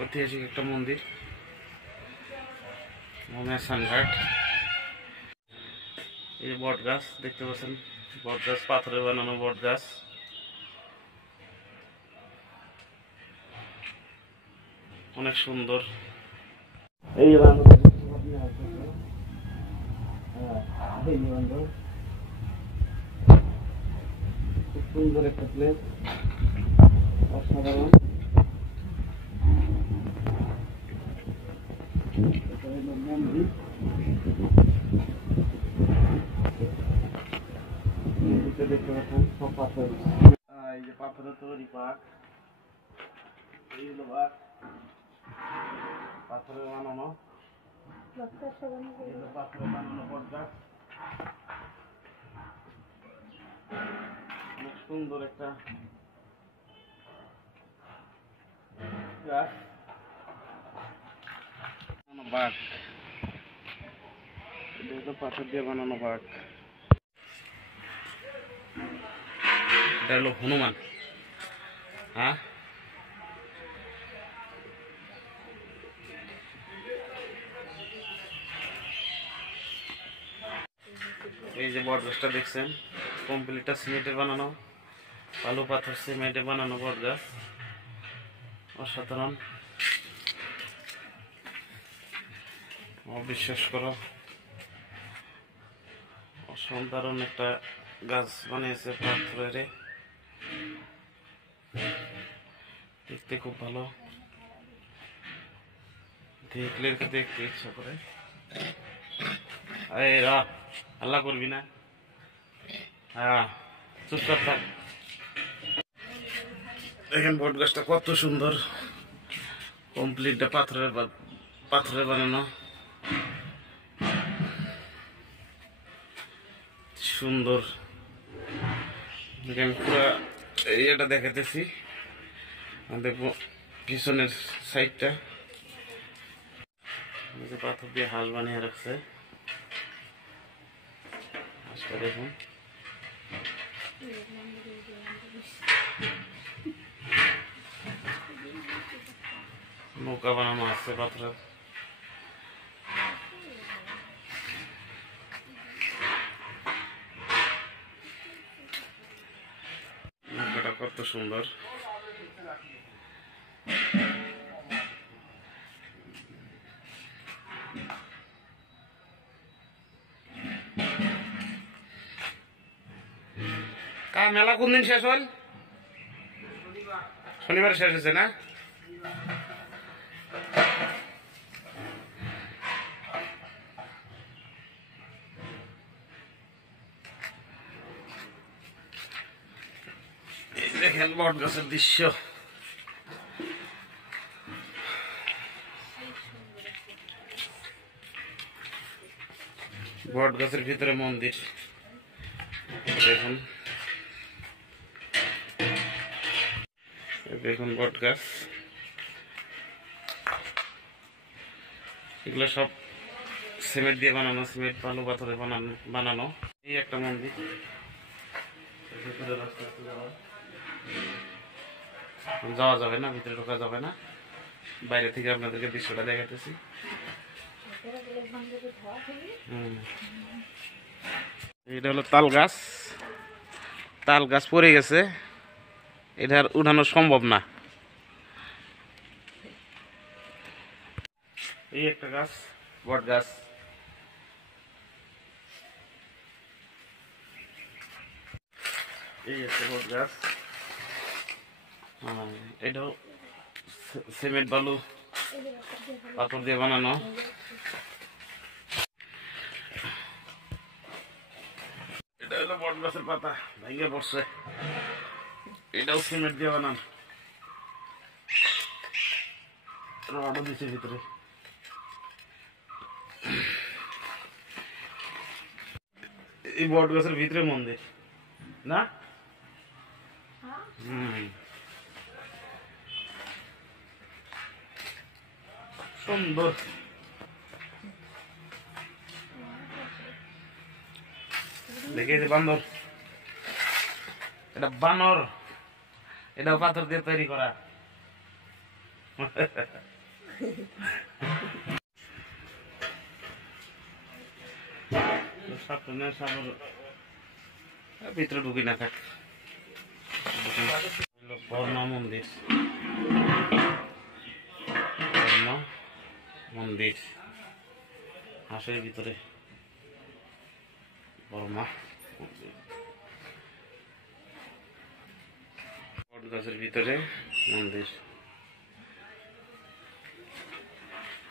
ঐতিহাসিক একটা মন্দির মমেশানঘাট। এই যে বট গাছ দেখতে পাচ্ছেন, বট গাছ পাথরে বানানো বট গাছ। অনেক সুন্দর। এই যে খুব সুন্দর একটা প্লেস, অসাধারণ। মন্দির দেখতে পাচ্ছেন সব পাথর। এই যে পাথরের তৈরি পাক, এই হলো পাক পাথরের বানানো, পাথরের বানানো বট গাছ। অনেক সুন্দর একটা গাছ। বাঘ, এটা হলো পাথর দিয়ে বানানো বাঘ। এটা হলো হনুমান। হ্যাঁ, এই যে বট গাছটা দেখছেন, কমপ্লিটটা সিমেন্টের বানানো, বালু পাথর সিমেন্টে বানানো বট গাছ। অসাধারণ, অবিশ্বাস করো, অসাধারণ একটা গাছ বানিয়েছে পাথরের। দেখতে খুব ভালো, দেখলে দেখতে ইচ্ছা করে। আল্লাহ করবি না, হ্যাঁ চুপচাপ থাক। দেখেন বট গাছটা কত সুন্দর, কমপ্লিটটা পাথরের বানানো। সুন্দর, দেখেন পুরো এটা দেখাতেছি। দেখবো পিছনের সাইডটা, পাথর দিয়ে হাঁস বানিয়ে রাখছে। হাঁসটা দেখুন, নৌকা বানানো আছে পাথরের। নৌকাটা কত সুন্দর। মেলা কোন দিন শেষ হল? শনিবার শেষ হয়েছে না? দেখেন বট গাছের দৃশ্য, বট গাছের ভিতরে মন্দির। দেখুন, দেখুন বট গাছ, এগুলো সব সিমেন্ট দিয়ে বানানো, সিমেন্ট বালু পাথরে বানানো। এই একটা মন্দির, ভিতরে রাস্তা যাওয়া যাবে না, ভিতরে ঢোকা যাবে না, বাইরে থেকে আপনাদেরকে দৃশ্যটা দেখাতেছি। এটা হলো তাল গাছ, তাল গাছ পড়ে গেছে, এটার উঠানো সম্ভব না। এই একটা গাছ, বট গাছ। এই একটা বট গাছ, এটাও সিমেন্ট বালু পাথর দিয়ে বানানো। এটা হলো বট গাছের পাতা, ভেঙে পড়ছে। এটাও সিমেন্ট দিয়ে বানানো, রডও দিচ্ছে ভিতরে। এই বট গাছের ভিতরে মন্দির না? সুন্দর। দেখে যে বান্দর, এটা বানর, এটাও পাথর দিয়ে তৈরি করা। ভিতরে ঢুকি না থাক। বর্মা মন্দির, বর্মা মন্দির হাঁসের ভিতরে বর্মা মন্দির, বট গাছের ভিতরে মন্দির।